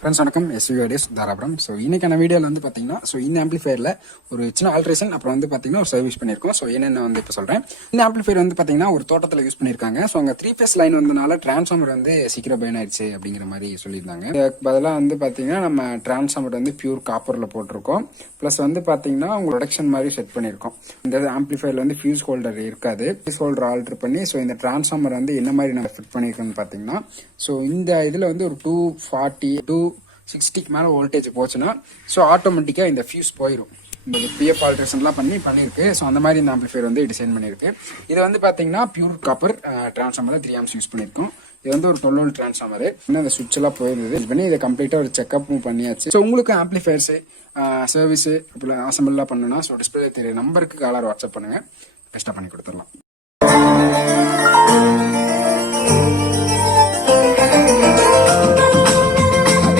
Friends வணக்கம், எஸ்விடிஎஸ் Dharapuram. So இன்னைக்கான வீடியோவில் வந்து பார்த்தீங்கன்னா, ஸோ இந்த ஆம்பிளிஃபயரில் ஒரு சின்ன ஆல்ட்ரேஷன், அப்புறம் வந்து பார்த்தீங்கன்னா ஒரு சர்வீஸ் பண்ணியிருக்கோம். ஸோ என்னென்ன வந்து இப்போ சொல்கிறேன். இந்த ஆம்பிளிஃபயர் வந்து பார்த்தீங்கன்னா ஒரு தோட்டத்தில் யூஸ் பண்ணியிருக்காங்க. ஸோ அங்கே 3 ஃபேஸ் லைன் வந்தனால டிரான்ஸ்ஃபார்மர் வந்து சீக்கிரம் பயன் ஆயிடுச்சு அப்படிங்கிற மாதிரி சொல்லியிருந்தாங்க. பதிலாக வந்து பார்த்தீங்கன்னா நம்ம டிரான்ஸ்ஃபார்மர் வந்து பியூர் காப்பரில் போட்டிருக்கோம். ப்ளஸ் வந்து பார்த்தீங்கன்னா உங்க ப்ரொடக்ஷன் மாதிரி செட் பண்ணியிருக்கோம். இந்த ஆம்பிளிஃபயர்ல வந்து ஃபியூஸ் ஹோல்டர் இருக்காது. ஃபியூஸ் ஹோல்டர் ஆல்டர் பண்ணி ஸோ இந்த டிரான்ஸ்ஃபார்மர் வந்து என்ன மாதிரி நம்ம ஃபிட் பண்ணியிருக்கோம்னு பார்த்தீங்கன்னா, ஸோ இந்த இதில் வந்து ஒரு 240 260 மேலே வோல்டேஜ் போச்சுன்னா ஸோ ஆட்டோமேட்டிக்காக இந்த ஃபியூஸ் போயிடும். இந்த பிஎஃப் ஆல்ட்ரேஷன்லாம் பண்ணியிருக்கு. ஸோ அந்த மாதிரி இந்த ஆம்பிளிஃபயர் வந்து டிசைன் பண்ணியிருக்கு. இது வந்து பார்த்தீங்கன்னா pure copper transformer 3 arms use பண்ணியிருக்கோம். இது வந்து ஒரு 12 வோல்ட் டிரான்ஸ்ஃபார்மர். இன்னும் அந்த சுவிட்ச் எல்லாம் போயிருந்தது. இது பண்ணி இதை கம்ப்ளீட்டாக ஒரு செக்அப்பும் பண்ணியாச்சு. ஸோ உங்களுக்கு ஆம்பிளிஃபயர்ஸ் சர்வீஸ் அசம்பிள்லாம் பண்ணணும்னா ஸோ டிஸ்பிளே தெரிய நம்பருக்கு காலர் வாட்ஸ்அப் பண்ணுங்க, பெஸ்ட்டாக பண்ணி கொடுத்துடலாம்.